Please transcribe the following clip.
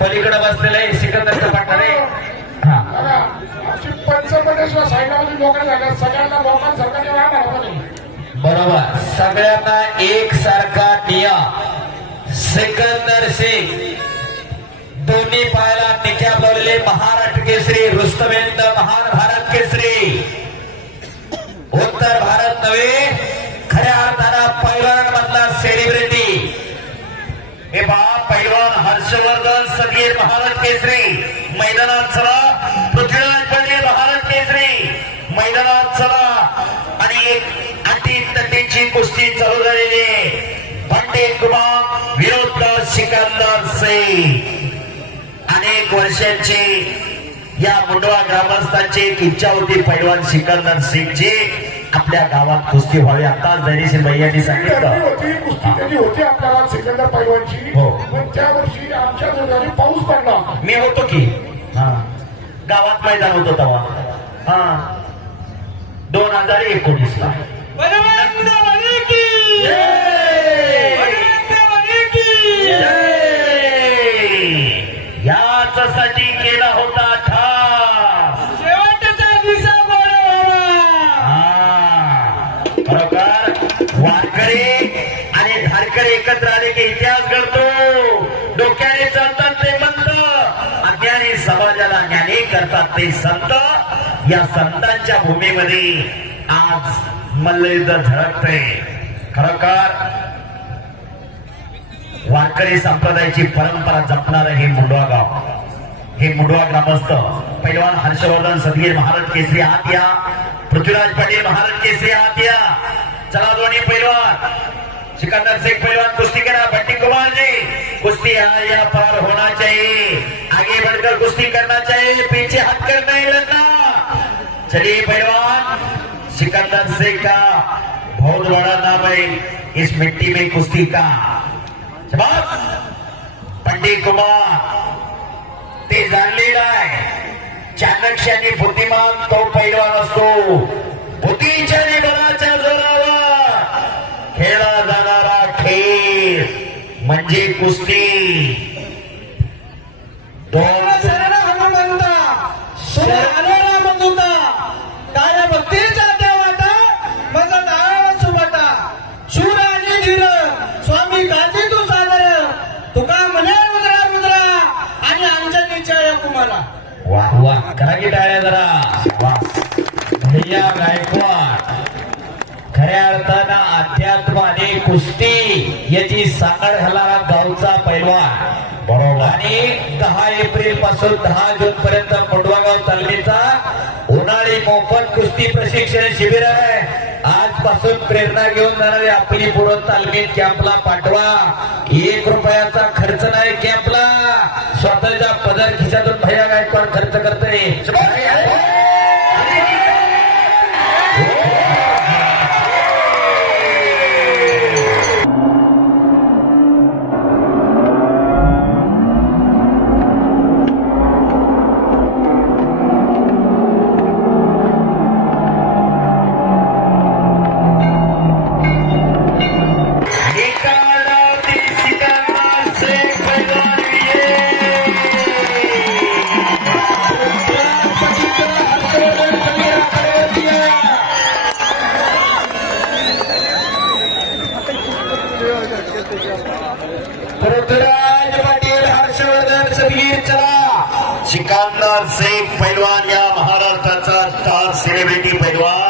पलीकडे बसलेले आहे सिकंदर कपाटारे हा. बघा, आमची पंचपटेश्वर साईबाबाची मोकळी झाल्या सगळ्यांना मोका सरकारने वाढ बरोबर. सगळ्यांना एक सारखा नियम सिकंदर सिंग. दोन्ही पायाला निक्याब लावलेले महाराष्ट्र केसरी रुस्तवेंद महान भारत. सगीर महाराज केसरी. मैदानात चला. पृथ्वीराज पाटील महाराज केसरी. मैदानात चला. आणि एक अटी तटीची कुस्ती चालू झालेली भांडे कुमार विरुद्ध सिकंदर सई. अनेक वर्षांची या मुंडवा ग्रामस्थांची एक इच्छा होती पैलवान सिकंदर सिंगची. आपल्या गावात कुस्ती व्हावी. आताच धैर्यशील भैयांनी सांगितलं. होती कुस्ती कधी होती आपल्याला सिकंदर पैलवानची. हो. पण त्या वर्षी आमच्या जोराने पाऊस पडला. मी होतो की. हा. गावात मैदान होतो तेव्हा. हा. दोन हजार एकोणीस ला यासाठी शेतकरी एकत्र आले की इतिहास घडतो. डोक्याने चालतात ते मंत अज्ञानी समाजाला ज्ञानी करतात ते संत. या संतांच्या भूमीमध्ये आज मल्लयुद्ध झळकते खरोखर वारकरी संप्रदायाची परंपरा जपणारं हे मुंडवा गाव. हे मुडवा ग्रामस्थ पैलवान हर्षवर्धन सदगीर महाराज केसरी आत या. पृथ्वीराज पाटील महाराज केसरी आत या. चला दोन्ही पैलवान. सिकंदर सिंह पहलवान, कुश्ती करा बट्टी कुमार जी। कुश्ती यहाँ या पार होना चाहिए। आगे बढ़कर कुश्ती करना चाहिए। पीछे हट कर नहीं लड़ना। चलिए पहलवान, सिकंदर सिंह का बहुत बड़ा नाम है इस मिट्टी में कुश्ती का। जवाब पंडित कुमार। ते जाणलेलं आहे चाणक्य बुद्धिमान तो पैलवान म्हणजे कुस्ती. दोन काय भक्तीचा देवाटा माझा नाव सुबाटा शूर आणि धीर स्वामी गाजी तू सादर. तुका म्हणे आणि अंजनीच्या कुमाला वा वा. करा की टाळ्या जरा. वा. भैया गायकवाड. खऱ्या अर्थानं अध्यात्म आणि कुस्ती याची साखर घालणारा गावचा पैलवान. बरोबर आणि दहा एप्रिलपासून दहा जून पर्यंत मुंडवागाव तालमीचा उन्हाळी मोफत कुस्ती प्रशिक्षण शिबिर आहे. आजपासून प्रेरणा घेऊन जाणारे आपली पूर्व तालमीत कॅम्पला पाठवा. एक रुपयाचा खर्च नाही कॅम्पला. स्वतःच्या पदर खिशातून भैया गायकवाड खर्च करते पृथ्वीराज पाटील हर्षवर्धन सगीर चला. सिकांदर सिंग पैलवान या महाराष्ट्राचा स्टार सेलिब्रिटी पैलवान.